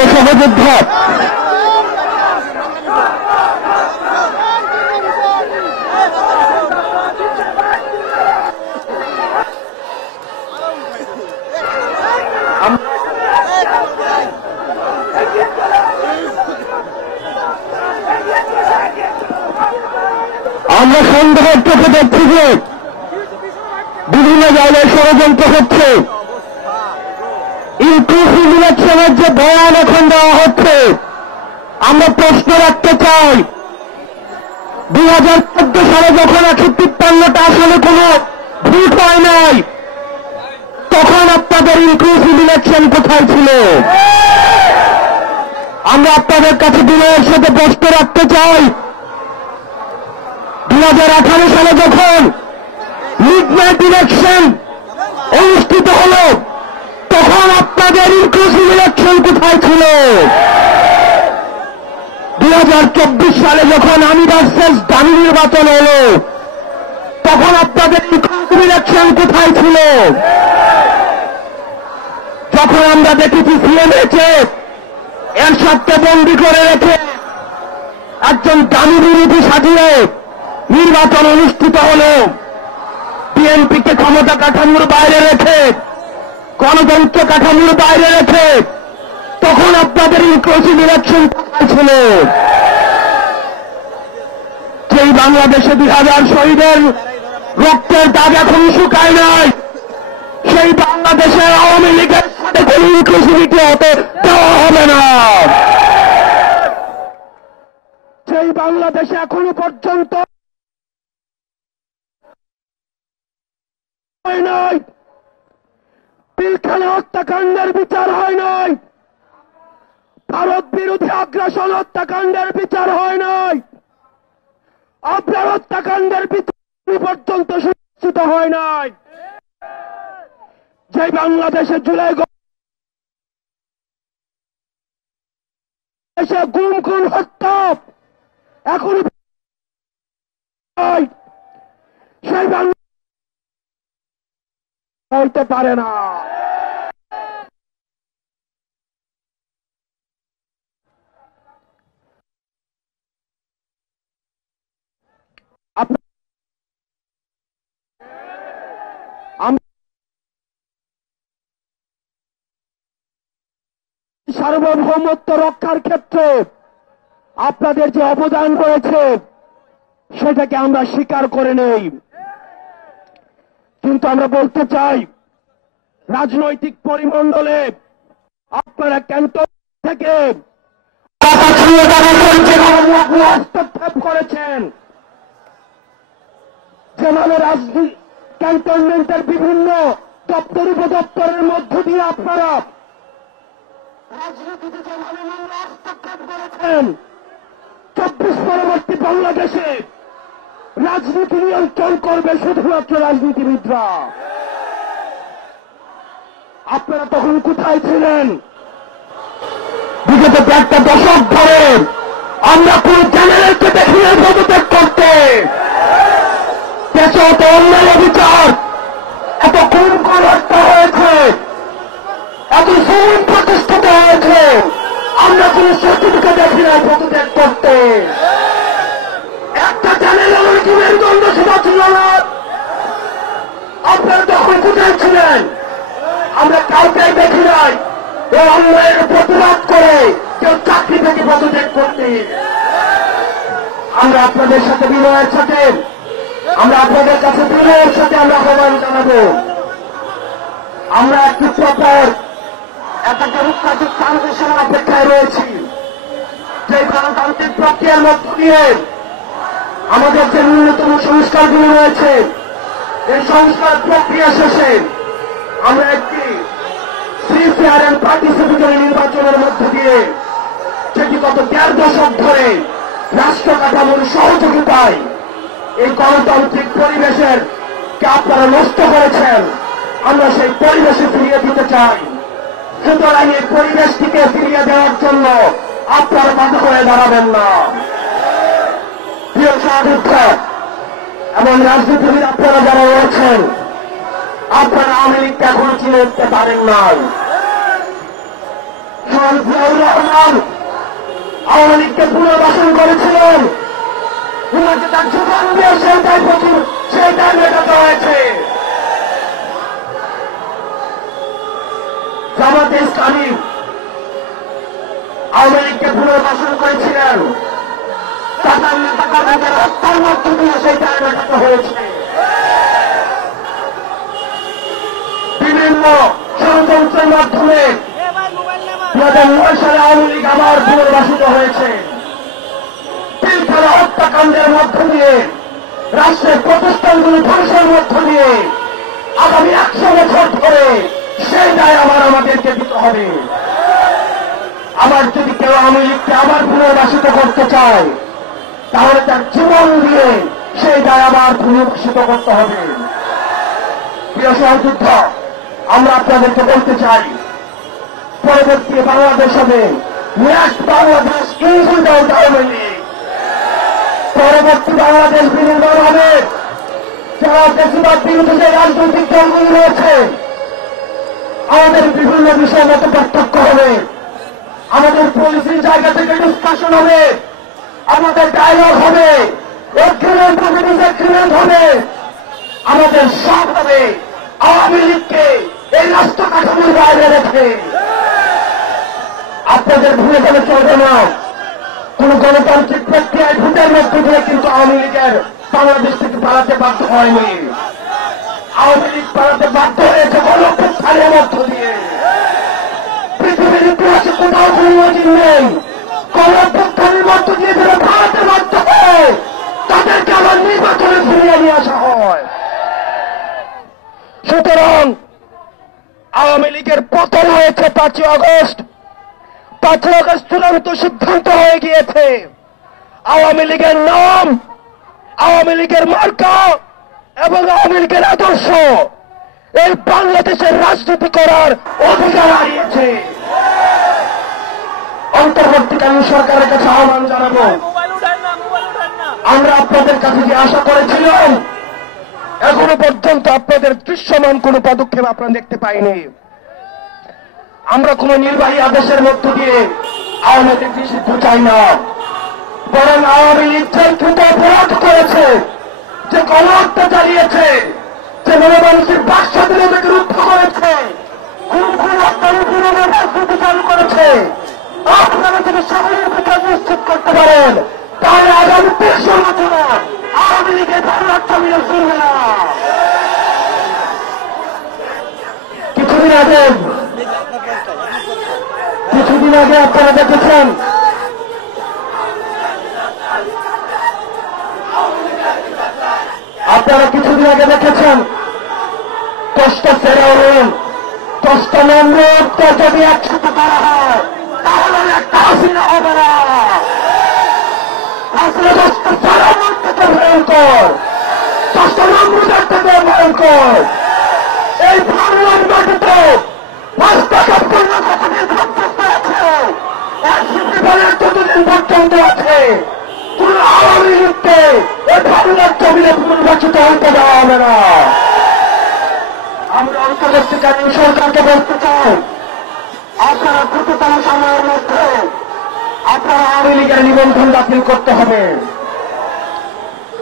প্রিয় সহযোদ্ধা, আমরা সন্দেহের চোখে দেখছি যে বিভিন্ন জায়গায় ষড়যন্ত্র হচ্ছে। ইনক্লুসিভ ইলেকশনের যে বয়ান এখন দেওয়া হচ্ছে, আমরা প্রশ্ন রাখতে চাই, 2014 সালে যখন 153টা আসলে কোনো ভোট হয় নাই, তখন আপনাদের ইনক্লুসিভ ইলেকশন কোথায় ছিল? আমরা আপনাদের কাছে বিনয়ের সাথে প্রশ্ন রাখতে চাই, 2018 সালে যখন মিডনাইট ইলেকশন অনুষ্ঠিত হল, তখন আপনাদের ইনক্লুসিভ ইলেকশন কোথায় ছিল? 2024 সালে যখন আমি ভার্সেস দামি নির্বাচন হল, তখন আপনাদের ইনক্লুসিভ ইলেকশন কোথায় ছিল? যখন আমরা দেখেছি সিএমএকে এরশাদকে বন্দী করে রেখে একজন দামি বিরোধী সাজিয়ে নির্বাচন অনুষ্ঠিত হল, বিএনপিকে ক্ষমতা কাঠামোর বাইরে রেখে, গণতন্ত্র কাঠামোর বাইরে রেখে, তখন আপনাদের ইনক্লুসিভ ইলেকশন কোথায় ছিল? যেই বাংলাদেশে 2000 শহীদের রক্তের দাগ এখন শুকায় নাই, সেই বাংলাদেশে আওয়ামী লীগের সাথে কোন ইনক্লুসিভিটি হতে দেওয়া হবে না। সেই বাংলাদেশে এখনো পর্যন্ত হয় নাই, পিলখানা হত্যাকাণ্ডের বিচার হয় নাই, ভারত বিরোধী আগ্রাসন হত্যাকাণ্ডের বিচার হয় নাই, আপনার হত্যাকাণ্ডের বিচার পর্যন্ত সুনিশ্চিত হয় নাই। যে বাংলাদেশে জুলাই দেশে গুম খুন হত্যা এখন সেই বাংলা হইতে পারে না। সার্বভৌমত্ব রক্ষার ক্ষেত্রে আপনাদের যে অবদান রয়েছে, সেটাকে আমরা স্বীকার করে নেই। কিন্তু আমরা বলতে চাই, রাজনৈতিক পরিমণ্ডলে আপনারা ক্যান্টনমেন্ট থেকে হস্তক্ষেপ করেছেন, যেভাবে ক্যান্টনমেন্টের বিভিন্ন দপ্তর উপদপ্তরের মধ্য দিয়ে আপনারা রাজনীতিতে যেভাবে হস্তক্ষেপ করেছেন, 24 পরবর্তী বাংলাদেশে রাজনীতি নিয়ন্ত্রণ করবে শুধুমাত্র রাজনীতিবিদরা। আপনারা তখন কোথায় ছিলেন? বিগত একটা দশক ধরে আমরা কোন চ্যানেলকে দেখিয়ে পদত্যাগ করতে, দেশে এত অন্যায় বিচার, এত খুন হত্যা হয়েছে, এত জুলুম প্রতিষ্ঠিত হয়েছে, আমরা কোন সচিবকে দেখি না পদত্যাগ করতে। একটা চ্যানেল কি মেরুদণ্ড সভা ছিল না? আপনারা তখন কোথায় ছিলেন? আমরা কাউকে দেখি নাই ও অন্যায়ের প্রতিবাদ করে কেউ চাকরি থেকে পদত্যাগ করতে। আমরা আপনাদের সাথে বিনয়ের সাথে, আমরা আপনাদের কাছে বিনয়ের সাথে আমরা আহ্বান জানাবো, আমরা একটু পর একটা ডেমোক্রেটিক ট্রানজিশনের অপেক্ষায় রয়েছি। যে গণতান্ত্রিক প্রক্রিয়ার মধ্য দিয়ে আমাদের যে ন্যূনতম সংস্কারগুলো রয়েছে, এই সংস্কার প্রক্রিয়া শেষে আমরা একটি ফ্রি ফেয়ার এন্ড পার্টিসিপেটরি নির্বাচনের মধ্য দিয়ে, যেটি গত 1.5 দশক ধরে রাষ্ট্র কাঠামোর সহযোগিতায় এই গণতান্ত্রিক পরিবেশের কে আপনারা নষ্ট করেছেন, আমরা সেই পরিবেশে ফিরিয়ে দিতে চাই। সুতরাং এই পরিবেশটিকে ফিরিয়ে দেওয়ার জন্য আপনারা বাধা করে দাঁড়াবেন না। প্রিয় সহযোদ্ধা এবং রাজনীতিবিদ আপনারা যারা রয়েছেন, আপনারা আওয়ামী লীগকে এখনো চিনে উঠতে পারেন নাই। জিয়াউর রহমান আওয়ামী লীগকে পুনর্বাসন করেছিলেন। উনাকে তার জীবন দিয়ে সেইটাই মেটাতে হয়েছে। জামাতে ইসলামী আওয়ামী লীগকে পুনর্বাসন করেছিলেন, তাদের নেতা কর্মীদের হত্যার মধ্য দিয়ে সেইটাই মেটাতে হয়েছে। বিভিন্ন ষড়যন্ত্রের মাধ্যমে 2009 সালে আওয়ামী লীগ আবার পুনর্বাসিত হয়েছে। পিলখানা হত্যাকাণ্ডের মধ্য দিয়ে, রাষ্ট্রের প্রতিষ্ঠানগুলো ধ্বংসের মধ্য দিয়ে আগামী 100 বছর ধরে সেই দায় আমাদেরকে দিতে হবে। আবার যদি কেউ আওয়ামী লীগকে আবার পুনর্বাসিত করতে চায়, তাহলে তার জীবন দিয়ে সেই দায় আবার পুনর্বাসিত করতে হবে। প্রিয় সহযোদ্ধা, আমরা আপনাদেরকে বলতে চাই, পরবর্তী বাংলাদেশ হবে next Bangladesh is without Awami League. পরবর্তী বাংলাদেশ বিনির্মাণ হবে যারা বেশিরভাগ বিরোধী যে রাজনৈতিক দলগুলি রয়েছে, আমাদের বিভিন্ন বিষয়ে মত পার্থক্য হবে, আমাদের পলিসির জায়গা থেকে ডিসকাশন হবে, আমাদের ডায়লগ হবে, এগ্রিমেন্ট হবে, ডিসএগ্রিমেন্ট হবে, আমাদের সব হবে আওয়ামী লীগকে এই রাষ্ট্র কাঠামোর বাইরে রেখে। আপনাদের ভুলে গেলে চলবে না, কোন গণতান্ত্রিক প্রক্রিয়ায় ভোটের মধ্য দিয়ে কিন্তু আওয়ামী লীগের বাংলাদেশ থেকে পালাতে বাধ্য হয়নি। আওয়ামী লীগ পালাতে বাধ্য হয়েছে গণঅভ্যুত্থানের মধ্য দিয়ে। পৃথিবীর ইতিহাসে কোথাও কোনো নজির নেই গণঅভ্যুত্থানের মধ্য দিয়ে যারা ভারতে বাধ্য হয় তাদেরকে আবার নির্বাচনে ফিরিয়ে নিয়ে আসা হয়। সুতরাং আওয়ামী লীগের পতন হয়েছে 5ই আগস্ট। 5ই আগস্ট চূড়ান্ত সিদ্ধান্ত হয়ে গিয়েছে। আওয়ামী লীগের নাম, আওয়ামী লীগের মার্কা এবং আওয়ামী লীগের আদর্শ এই বাংলাদেশের রাজনীতি করার অধিকার হারিয়েছে। অন্তর্বর্তীকালীন সরকারের কাছে আহ্বান জানাবো, আমরা আপনাদের কাছে যে আশা করেছিলাম এখনো পর্যন্ত আপনাদের দৃশ্যমান কোন পদক্ষেপ আপনারা দেখতে পাইনি। আমরা কোন নির্বাহী আদেশের মধ্য দিয়ে আওয়ামী লীগ নিষিদ্ধ চাই না, বরং আওয়ামী লীগ যে দ্রুত অপরাধ করেছে, যে গণহত্যা চালিয়েছে, যে মানুষের বাক স্বাধীনতাকে রুদ্ধ করেছে, রাজনীতি চালু করেছে, আপনারা যদি সকলের বিচার নিশ্চিত করতে পারেন তাহলে আগামী 300 বছর আওয়ামী লীগের ভারত মিলে চলবে না। কিছুদিন আগে আপনারা দেখেছেন কষ্ট ফেরাউন, কষ্ট নমরুদকে যদি একসাথে করা হয় তাহলে একটা হাসিনা হবে না। আসলে কষ্ট ফেরাউন থেকে ভয়ঙ্কর, কষ্ট নমরুদের থেকে ভয়ঙ্কর। এই বাংলার মাটিতে যতদিন পর্যন্ত আছে কোন আওয়ামী লীগকে এই বাংলার জমিনে পুনর্বাসিত হইতে দেওয়া হবে না। আমরা অন্তর্বর্তীকালীন সরকারকে বলতে চাই, আপনারা দ্রুততম সময়ের মধ্যে আপনারা আওয়ামী লীগের নিবন্ধন বাতিল করতে হবে।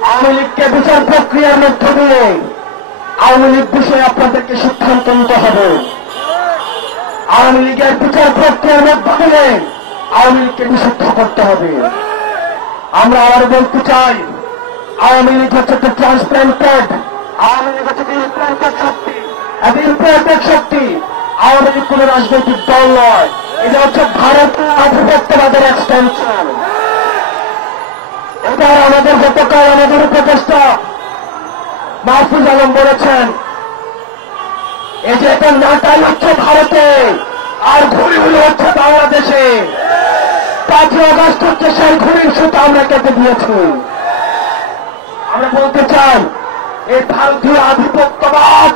আওয়ামী লীগকে বিচার প্রক্রিয়ার মধ্য দিয়ে আওয়ামী লীগ বিষয়ে আপনাদেরকে সিদ্ধান্ত নিতে হবে। আওয়ামী লীগের বিচার প্রক্রিয়ার মধ্য দিয়ে আওয়ামী লীগকে নিষিদ্ধ করতে হবে। আমরা আবার বলতে চাই, আওয়ামী লীগ হচ্ছে একটা ট্রান্সপ্লান্টেড, আওয়ামী লীগ হচ্ছে ইমপ্লান্টেড শক্তি, ইমপ্লান্টেড শক্তি। আওয়ামী লীগ কোন রাজনৈতিক দল নয়, এটা হচ্ছে ভারতের আধিপত্যবাদের এক্সটেনশন। এটা আমাদের গতকাল আমাদের উপদেষ্টা মাহফুজ আলম বলেছেন, এই যে এটা নাটাই হচ্ছে ভারতে আর ঘুড়িগুলো হচ্ছে বাংলাদেশে। 5ই আগস্ট হচ্ছে সেই ঘুড়ির সুতা আমরা কেটে দিয়েছি। আমরা বলতে চাই, এই ভারতীয় আধিপত্যবাদ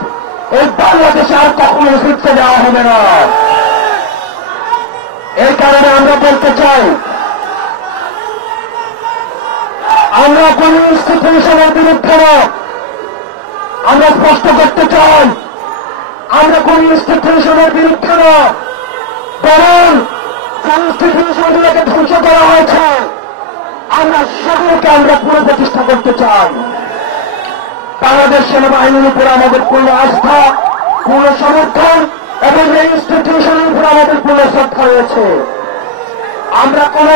এই বাংলাদেশে আর কখনো ফিরতে দেওয়া হবে না। এই কারণে আমরা বলতে চাই, আমরা কোন ইনস্টিটিউশনের বিরুদ্ধে না, আমরা স্পষ্ট করতে চাই আমরা কোন ইনস্টিটিউশনের বিরুদ্ধে না, বরং ইনস্টিটিউশনগুলোকে ধ্বংস করা হয়েছে, আমরা সেগুলোকে আমরা পুনঃপ্রতিষ্ঠা করতে চাই। বাংলাদেশ সেনাবাহিনীর উপর আমাদের পূর্ণ আস্থা, পূর্ণ সমর্থন এবং এই ইনস্টিটিউশনের উপর আমাদের পূর্ণ শ্রদ্ধা রয়েছে। আমরা কোন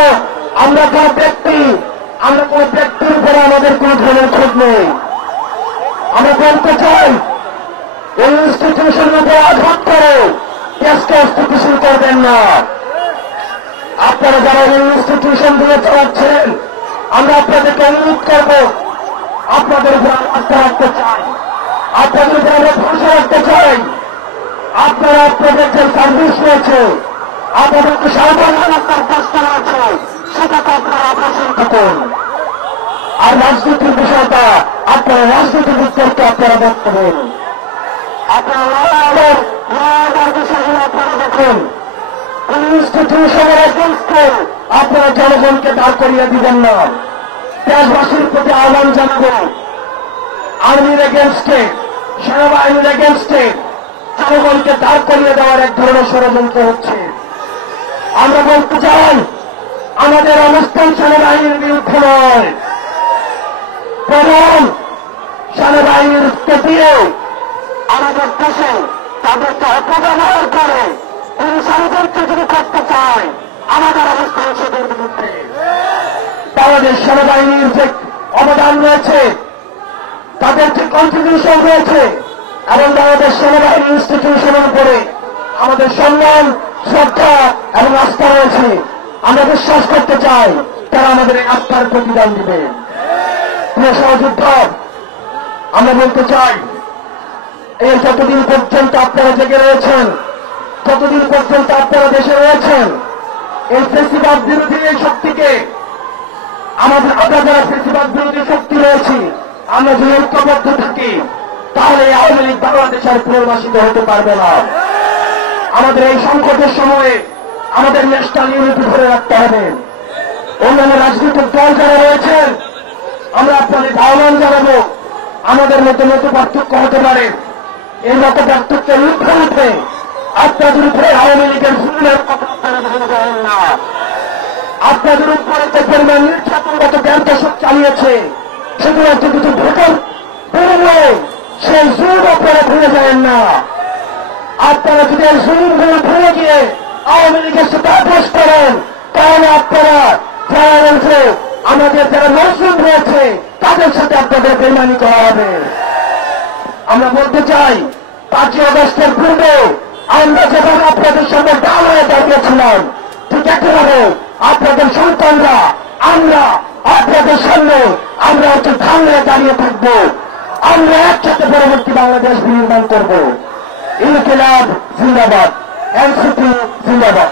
ব্যক্তির উপরে আমাদের কোন ধরনের খোঁজ নেই। আমরা বলতে চাই, এই ইনস্টিটিউশনের উপর আঘাত করে দেশকে স্থিতিশীল করবেন না। আপনারা যারা এই ইনস্টিটিউশন দিয়ে চালাচ্ছেন, আমরা আপনাদেরকে অনুরোধ করব, আপনাদের উপর আস্থা রাখতে চাই, আপনাদের উপর আমরা ভরসা রাখতে চাই। আপনারা আপনাদের যে সার্ভিস রয়েছে, আপনাদেরকে সাবধানতার চেষ্টা রয়েছে, সেটাকে আপনারা অপসারণ থাকুন। আর রাজনীতির বিষয়টা আপনারা রাজনীতির উত্তরকে আপনারা দেখবেন। আপনারা বিষয়গুলো আপনারা দেখুন। ইনস্টিটিউশনের এগেইনস্টে আপনারা জনগণকে দাঁড় করিয়ে দিবেন না। দেশবাসীর প্রতি আহ্বান জানাবো, আর্মির এগেইনস্টে, সেনাবাহিনীর এগেইনস্টে জনগণকে দাঁড় করিয়ে দেওয়ার এক ধরনের ষড়যন্ত্র হচ্ছে। আমরা বলতে চাই, আমাদের অবস্থান সেনাবাহিনীর বিরুদ্ধে নয়, বরং সেনাবাহিনীকে দিয়ে আমাদের দেশে তাদেরকে অপব্যবহার করে এই ষড়যন্ত্র যদি করতে চায়, আমাদের অবস্থান সেদের বিরুদ্ধে। বাংলাদেশ সেনাবাহিনীর যে অবদান রয়েছে, তাদের যে কন্ট্রিবিউশন রয়েছে, এবং বাংলাদেশ সেনাবাহিনী ইনস্টিটিউশনের উপরে আমাদের সম্মান, শ্রদ্ধা এবং আস্থা রয়েছে। আমরা বিশ্বাস করতে চাই, তারা আমাদের এই আস্থার প্রতিদান দিবে। প্রিয় সহযোদ্ধা, আমরা বলতে চাই, এই যতদিন পর্যন্ত আপনারা জেগে রয়েছেন, যতদিন পর্যন্ত আপনারা দেশে রয়েছেন, এই ফেসিবাদ বিরোধী এই শক্তিকে আমরা যারা ফেসিবাদ বিরোধী শক্তি রয়েছি, আমরা যদি ঐক্যবদ্ধ থাকি, তাহলে আওয়ামী লীগ বাংলাদেশের পুনর্বাসিত হতে পারবে না। আমাদের এই সংকটের সময়ে আমাদের ন্যাশনাল ইউনিটি ধরে রাখতে হবে। অন্যান্য রাজনৈতিক দল যারা রয়েছেন, আমরা আপনাদের আহ্বান জানাবো, আমাদের মধ্যে মতো পার্থক্য হতে পারে, এই মতো পার্থক্যের ঊর্ধ্বে উঠে আপনাদের উপরে আওয়ামী লীগের জুলুমের কথা আপনারা ভুলে যাবেন না। আপনাদের উপরে যে পরিমাণ নির্যাতনগত জ্ঞানদশক চালিয়েছে, সেগুলো হচ্ছে কিছু ভোটার বেরোলে সেই জুলুম আপনারা ভুলে যাবেন না। আপনারা যদি এই জুলুমগুলো ভুলে গিয়ে আওয়ামী লীগের সাথে আপোষ করেন, তাহলে আপনারা যারা রয়েছে, আমাদের যারা মুসলিম রয়েছে, তাদের সাথে আপনাদের বেইমানি করা হবে। আমরা বলতে চাই, 5ই আগস্টের পূর্বে আমরা যেভাবে আপনাদের সামনে ডাল হয়ে দাঁড়িয়েছিলাম, ঠিক একইভাবে আপনাদের সন্তানরা, আমরা আপনাদের সামনে আমরা হচ্ছে ধান হয়ে দাঁড়িয়ে থাকবো। আমরা একসাথে পরবর্তী বাংলাদেশ বিনির্মাণ করব। ইনকিলাব জিন্দাবাদ, এনসিপি জিন্দাবাদ।